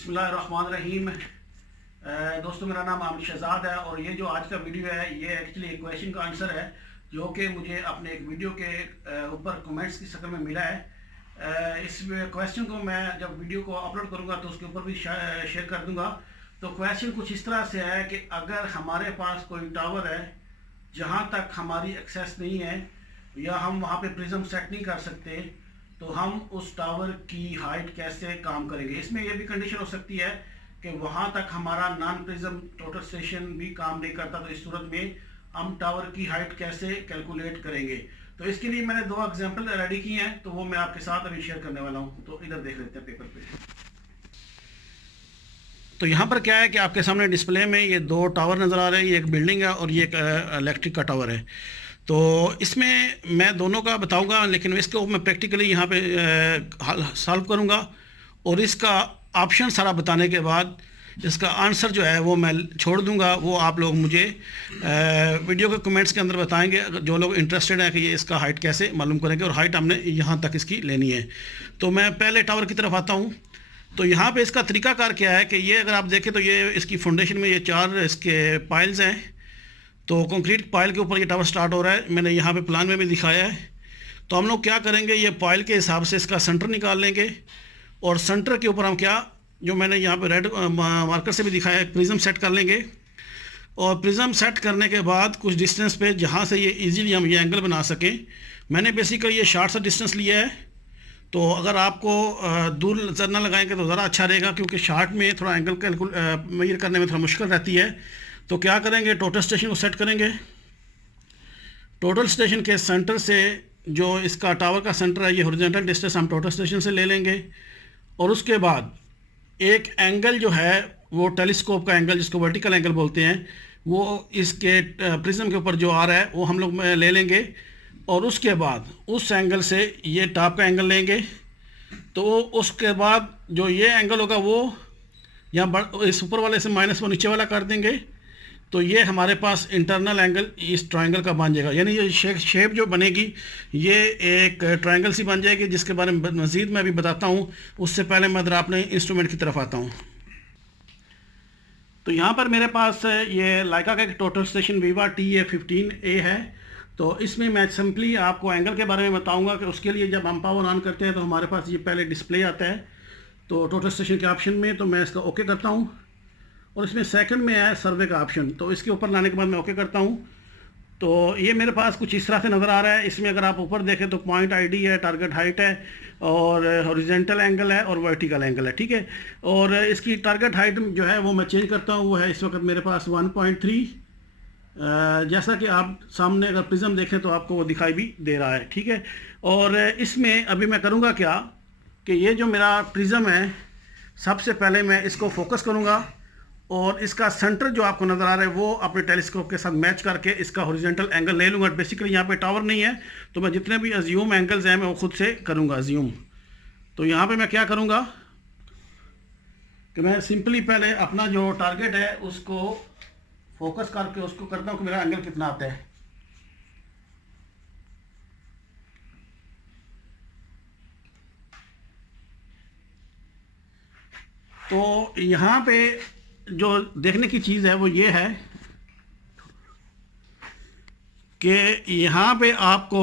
बिस्मिल्लाहिर्रहमानिर्रहीम। दोस्तों, मेरा नाम आमिर शहजाद है और ये जो आज का वीडियो है ये एक्चुअली एक क्वेश्चन का आंसर है जो कि मुझे अपने एक वीडियो के ऊपर कमेंट्स की शक्ल में मिला है। इस क्वेश्चन को मैं जब वीडियो को अपलोड करूँगा तो उसके ऊपर भी शेयर कर दूँगा। तो क्वेश्चन कुछ इस तरह से है कि अगर हमारे पास कोई टावर है जहाँ तक हमारी एक्सेस नहीं है या हम वहाँ पे प्रिज्म सेट नहीं कर सकते तो हम उस टावर की हाइट कैसे काम करेंगे। इसमें यह भी कंडीशन हो सकती है कि वहाँ तक हमारा नॉन प्रिज्म टोटल स्टेशन भी काम नहीं करता, तो इस सूरत में हम टावर की हाइट कैसे कैलकुलेट करेंगे। तो इसके लिए मैंने दो एग्जांपल रेडी किए हैं, तो वो मैं आपके साथ अभी शेयर करने वाला हूँ। तो इधर देख लेते हैं पेपर पे। तो यहाँ पर क्या है कि आपके सामने डिस्प्ले में ये दो टावर नज़र आ रहे हैं, ये एक बिल्डिंग है और ये एक इलेक्ट्रिक का टावर है। तो इसमें मैं दोनों का बताऊंगा, लेकिन इसको मैं प्रैक्टिकली यहाँ पे सॉल्व करूँगा और इसका ऑप्शन सारा बताने के बाद इसका आंसर जो है वो मैं छोड़ दूँगा। वो आप लोग मुझे वीडियो के कमेंट्स के अंदर बताएंगे, अगर जो लोग इंटरेस्टेड हैं कि ये इसका हाइट कैसे मालूम करेंगे और हाइट हमने यहाँ तक इसकी लेनी है। तो मैं पहले टावर की तरफ आता हूँ। तो यहाँ पे इसका तरीकाकार क्या है कि ये अगर आप देखें तो ये इसकी फाउंडेशन में ये चार इसके पाइल्स हैं। तो कंक्रीट पाइल के ऊपर ये टावर स्टार्ट हो रहा है, मैंने यहाँ पे प्लान में भी दिखाया है। तो हम लोग क्या करेंगे, ये पाइल के हिसाब से इसका सेंटर निकाल लेंगे और सेंटर के ऊपर हम क्या, जो मैंने यहाँ पे रेड मार्कर से भी दिखाया है, प्रिज्म सेट कर लेंगे। और प्रिज्म सेट करने के बाद कुछ डिस्टेंस पे जहाँ से ये ईजीली हम ये एंगल बना सकें, मैंने बेसिकली ये शॉर्ट सा डिस्टेंस लिया है। तो अगर आपको दूर नज़र ना लगाएंगे तो ज़रा अच्छा रहेगा, क्योंकि शार्ट में थोड़ा एंगल मेजर करने में थोड़ा मुश्किल रहती है। तो क्या करेंगे, टोटल स्टेशन को सेट करेंगे। टोटल स्टेशन के सेंटर से जो इसका टावर का सेंटर है, ये हॉरिजॉन्टल डिस्टेंस हम टोटल स्टेशन से ले लेंगे। और उसके बाद एक एंगल जो है वो टेलीस्कोप का एंगल, जिसको वर्टिकल एंगल बोलते हैं, वो इसके प्रिज्म के ऊपर जो आ रहा है वो हम लोग ले लेंगे। और उसके बाद उस एंगल से ये टॉप का एंगल लेंगे। तो उसके बाद जो ये एंगल होगा वो यहाँ इस ऊपर वाले से माइनस वो नीचे वाला कर देंगे। तो ये हमारे पास इंटरनल एंगल इस ट्रायंगल का बन जाएगा, यानी ये शेप जो बनेगी ये एक ट्रायंगल सी बन जाएगी, जिसके बारे में मज़ीद मैं अभी बताता हूँ। उससे पहले मैं अगर अपने इंस्ट्रूमेंट की तरफ आता हूँ। तो यहाँ पर मेरे पास ये लाइका का टोटल स्टेशन वीवा TA15A है। तो इसमें मैं सिंपली आपको एंगल के बारे में बताऊंगा कि उसके लिए जब हम पावर ऑन करते हैं तो हमारे पास ये पहले डिस्प्ले आता है तो टोटल स्टेशन के ऑप्शन में। तो मैं इसका ओके करता हूँ और इसमें सेकंड में है सर्वे का ऑप्शन, तो इसके ऊपर लाने के बाद मैं ओके करता हूँ। तो ये मेरे पास कुछ इस तरह से नज़र आ रहा है। इसमें अगर आप ऊपर देखें तो पॉइंट ID है, टारगेट हाइट है और हॉरिजॉन्टल एंगल है और वर्टिकल एंगल है, ठीक है। और इसकी टारगेट हाइट जो है वो मैं चेंज करता हूँ, वो है इस वक्त मेरे पास 1.3। जैसा कि आप सामने अगर प्रिज्म देखें तो आपको वो दिखाई भी दे रहा है, ठीक है। और इसमें अभी मैं करूँगा क्या कि ये जो मेरा प्रिज्म है, सबसे पहले मैं इसको फोकस करूँगा और इसका सेंटर जो आपको नज़र आ रहा है वो अपने टेलीस्कोप के साथ मैच करके इसका हॉरिजॉन्टल एंगल ले लूँगा। बेसिकली यहाँ पे टावर नहीं है तो मैं जितने भी अज्यूम एंगल्स हैं मैं वो खुद से करूँगा अज्यूम। तो यहाँ पे मैं क्या करूँगा कि मैं सिंपली पहले अपना जो टारगेट है उसको फोकस करके उसको करता हूँ कि मेरा एंगल कितना आता है। तो यहाँ पे जो देखने की चीज़ है वो ये है कि यहाँ पे आपको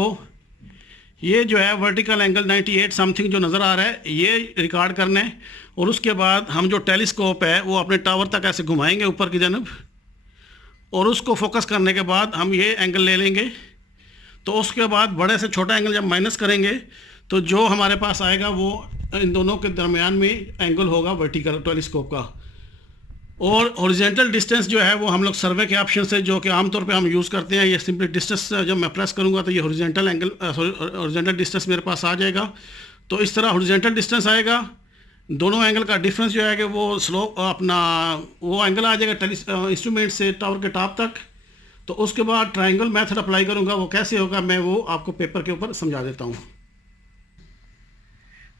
ये जो है वर्टिकल एंगल 98 समथिंग जो नज़र आ रहा है ये रिकॉर्ड करना है। और उसके बाद हम जो टेलीस्कोप है वो अपने टावर तक ऐसे घुमाएंगे ऊपर की जानब और उसको फोकस करने के बाद हम ये एंगल ले लेंगे। तो उसके बाद बड़े से छोटा एंगल जब माइनस करेंगे तो जो हमारे पास आएगा वो इन दोनों के दरमियान में एंगल होगा वर्टिकल टेलीस्कोप का। और हॉरिजॉन्टल डिस्टेंस जो है वो हम लोग सर्वे के ऑप्शन से, जो कि आमतौर पे हम यूज़ करते हैं, ये सिंपली डिस्टेंस जब मैं प्रेस करूँगा तो ये हॉरिजॉन्टल एंगल हॉरिजॉन्टल डिस्टेंस मेरे पास आ जाएगा। तो इस तरह हॉरिजॉन्टल डिस्टेंस आएगा, दोनों एंगल का डिफरेंस जो है कि वो स्लोप अपना वो एंगल आ जाएगा इंस्ट्रूमेंट से टावर के टॉप तक। तो उसके बाद ट्रायंगल मेथड अप्लाई करूँगा, वो कैसे होगा मैं वो आपको पेपर के ऊपर समझा देता हूँ।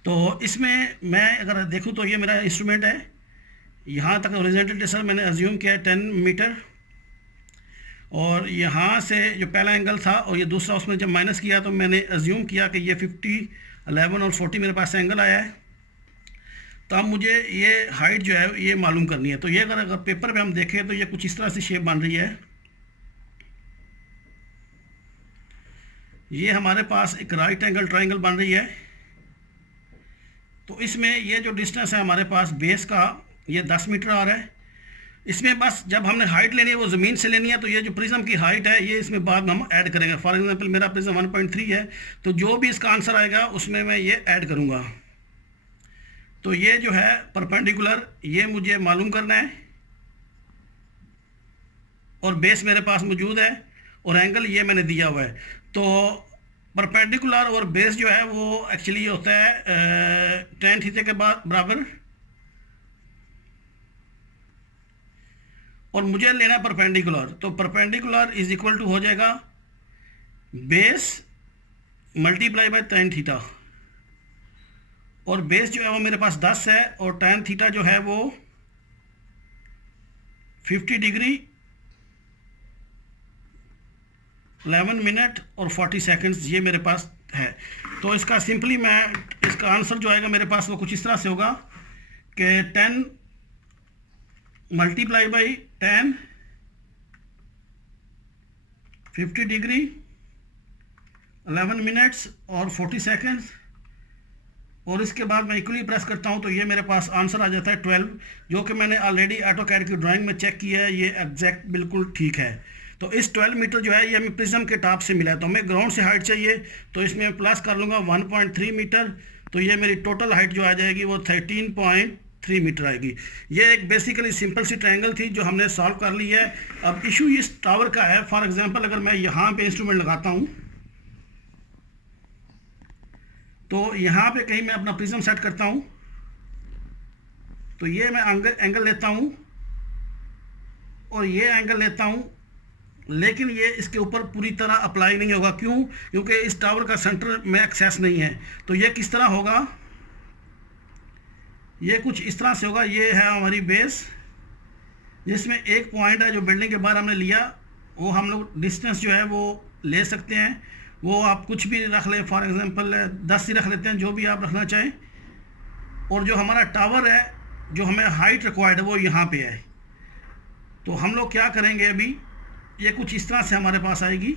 तो इसमें मैं अगर देखूँ तो ये मेरा इंस्ट्रूमेंट है, यहाँ तक हॉरिजॉन्टल डिस्टेंस मैंने अज्यूम किया है 10 मीटर। और यहाँ से जो पहला एंगल था और ये दूसरा, उसमें जब माइनस किया तो मैंने अज्यूम किया कि ये 50, 11 और 40 मेरे पास एंगल आया है। तो अब मुझे ये हाइट जो है ये मालूम करनी है। तो ये अगर पेपर पे हम देखें तो ये कुछ इस तरह से शेप बन रही है। ये हमारे पास एक राइट एंगल ट्रायंगल बन रही है। तो इसमें ये जो डिस्टेंस है हमारे पास बेस का, ये 10 मीटर आ रहा है। इसमें बस जब हमने हाइट लेनी है वो ज़मीन से लेनी है, तो ये जो प्रिज्म की हाइट है ये इसमें बाद में हम ऐड करेंगे। फॉर एग्जांपल मेरा प्रिज्म 1.3 है, तो जो भी इसका आंसर आएगा उसमें मैं ये ऐड करूँगा। तो ये जो है परपेंडिकुलर ये मुझे मालूम करना है, और बेस मेरे पास मौजूद है, और एंगल ये मैंने दिया हुआ है। तो परपेंडिकुलर और बेस जो है वो एक्चुअली होता है tan थीटा के बराबर, और मुझे लेना है परपेंडिकुलर। तो परपेंडिकुलर इज इक्वल टू हो जाएगा base multiply by tan theta, और बेस जो है वो मेरे पास 10 है, और tan थीटा जो है वो 50 डिग्री 11 मिनट और 40 सेकंड्स ये मेरे पास है। तो इसका सिंपली मैं इसका आंसर जो आएगा मेरे पास वो कुछ इस तरह से होगा कि 10 मल्टीप्लाई बाई 10 50 डिग्री 11 मिनट्स और 40 सेकंड्स, और इसके बाद मैं इक्वली प्रेस करता हूं तो ये मेरे पास आंसर आ जाता है 12, जो कि मैंने ऑलरेडी ऑटोकैड की ड्राइंग में चेक किया है, ये एग्जैक्ट बिल्कुल ठीक है। तो इस 12 मीटर जो है ये हमें प्रिज्म के टॉप से मिला है। तो हमें ग्राउंड से हाइट चाहिए, तो इसमें मैं प्लस कर लूँगा 1.3 मीटर, तो ये मेरी टोटल हाइट जो आ जाएगी वो 13.3 मीटर आएगी। ये एक बेसिकली सिंपल सी ट्रायंगल थी जो हमने सॉल्व कर ली है। अब इशू इस टावर का है, फॉर एग्जांपल अगर मैं यहाँ पे इंस्ट्रूमेंट लगाता हूँ, तो यहाँ पे कहीं मैं अपना प्रिज्म सेट करता हूँ, तो ये मैं एंगल लेता हूँ और ये एंगल लेता हूँ, लेकिन ये इसके ऊपर पूरी तरह अप्लाई नहीं होगा। क्यों? क्योंकि इस टावर का सेंटर में एक्सेस नहीं है। तो ये किस तरह होगा, ये कुछ इस तरह से होगा। ये है हमारी बेस, जिसमें एक पॉइंट है जो बिल्डिंग के बाहर हमने लिया, वो हम लोग डिस्टेंस जो है वो ले सकते हैं, वो आप कुछ भी रख लें, फॉर एग्जांपल 10 ही रख लेते हैं, जो भी आप रखना चाहें। और जो हमारा टावर है, जो हमें हाइट रिक्वायर्ड है वो यहाँ पे है। तो हम लोग क्या करेंगे, अभी ये कुछ इस तरह से हमारे पास आएगी।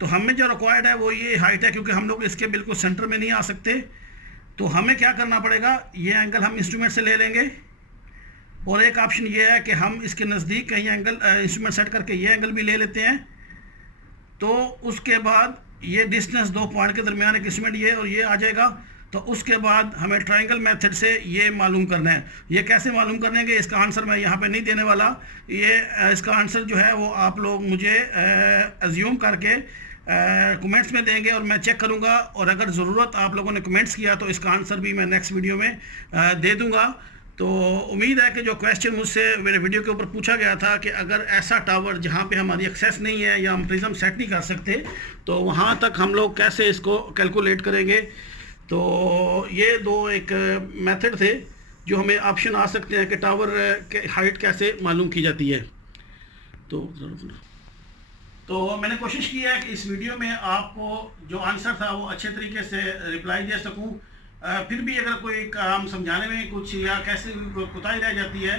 तो हमें जो रिक्वायर्ड है वो ये हाइट है, क्योंकि हम लोग इसके बिल्कुल सेंटर में नहीं आ सकते। तो हमें क्या करना पड़ेगा, ये एंगल हम इंस्ट्रूमेंट से ले लेंगे, और एक ऑप्शन ये है कि हम इसके नज़दीक कहीं एंगल इंस्ट्रूमेंट सेट करके ये एंगल भी ले लेते हैं। तो उसके बाद ये डिस्टेंस दो पॉइंट के दरमियान एक इंस्ट्रूमेंट ये और ये आ जाएगा। तो उसके बाद हमें ट्रायंगल मेथड से ये मालूम करना है। ये कैसे मालूम करेंगे, इसका आंसर मैं यहाँ पे नहीं देने वाला। ये इसका आंसर जो है वो आप लोग मुझे अज्यूम करके कमेंट्स में देंगे, और मैं चेक करूँगा, और अगर ज़रूरत आप लोगों ने कमेंट्स किया तो इसका आंसर भी मैं नेक्स्ट वीडियो में दे दूँगा। तो उम्मीद है कि जो क्वेश्चन मुझसे मेरे वीडियो के ऊपर पूछा गया था कि अगर ऐसा टावर जहाँ पे हमारी एक्सेस नहीं है या हम प्रिज्म सेट नहीं कर सकते, तो वहाँ तक हम लोग कैसे इसको कैलकुलेट करेंगे। तो ये दो एक मेथड थे जो हमें ऑप्शन आ सकते हैं कि टावर के हाइट कैसे मालूम की जाती है। तो मैंने कोशिश की है कि इस वीडियो में आपको जो आंसर था वो अच्छे तरीके से रिप्लाई दे सकूं। फिर भी अगर कोई काम समझाने में कुछ या कैसे कोताही रह जाती है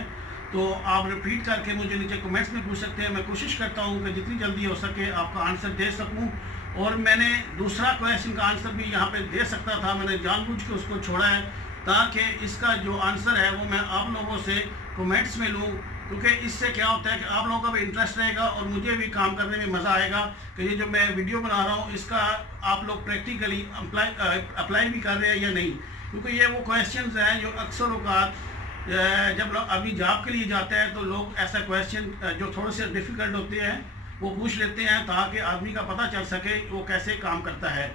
तो आप रिपीट करके मुझे नीचे कमेंट्स में पूछ सकते हैं। मैं कोशिश करता हूं कि जितनी जल्दी हो सके आपका आंसर दे सकूं। और मैंने दूसरा क्वेश्चन का आंसर भी यहाँ पे दे सकता था, मैंने जानबूझ के उसको छोड़ा है ताकि इसका जो आंसर है वो मैं आप लोगों से कमेंट्स में लूँ, क्योंकि इससे क्या होता है कि आप लोगों का भी इंटरेस्ट रहेगा और मुझे भी काम करने में मज़ा आएगा कि ये जो मैं वीडियो बना रहा हूँ इसका आप लोग प्रैक्टिकली अप्लाई भी कर रहे हैं या नहीं। क्योंकि ये वो क्वेश्चंस हैं जो अक्सर औकात जब लोग अभी जॉब के लिए जाते हैं तो लोग ऐसा क्वेश्चन जो थोड़े से डिफ़िकल्ट होते हैं वो पूछ लेते हैं ताकि आदमी का पता चल सके वो कैसे काम करता है।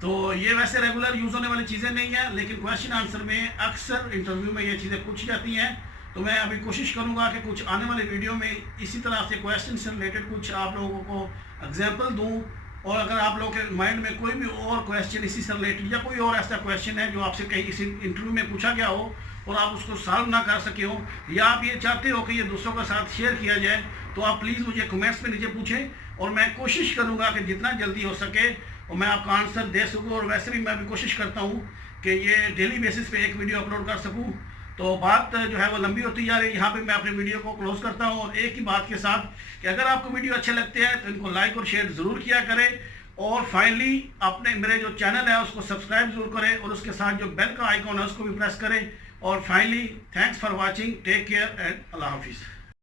तो ये वैसे रेगुलर यूज़ होने वाली चीज़ें नहीं है, लेकिन क्वेश्चन आंसर में अक्सर इंटरव्यू में ये चीज़ें पूछी जाती हैं। तो मैं अभी कोशिश करूंगा कि कुछ आने वाले वीडियो में इसी तरह से क्वेश्चन से रिलेटेड कुछ आप लोगों को एग्जांपल दूं। और अगर आप लोगों के माइंड में कोई भी और क्वेश्चन इसी से रिलेटेड या कोई और ऐसा क्वेश्चन है जो आपसे कहीं किसी इंटरव्यू में पूछा गया हो और आप उसको सॉल्व ना कर सके हो, या आप ये चाहते हो कि ये दूसरों के साथ शेयर किया जाए, तो आप प्लीज़ मुझे कमेंट्स में नीचे पूछें और मैं कोशिश करूँगा कि जितना जल्दी हो सके और मैं आपका आंसर दे सकूँ। और वैसे भी मैं भी कोशिश करता हूँ कि ये डेली बेसिस पे एक वीडियो अपलोड कर सकूँ। तो बात जो है वो लंबी होती जा रही है, यहाँ पे मैं अपनी वीडियो को क्लोज करता हूँ और एक ही बात के साथ कि अगर आपको वीडियो अच्छे लगते हैं तो इनको लाइक और शेयर ज़रूर किया करें, और फाइनली अपने मेरे जो चैनल है उसको सब्सक्राइब जरूर करें और उसके साथ जो बेल का आइकॉन है उसको भी प्रेस करें। और finally thanks for watching, take care and अल्लाह हाफिज़।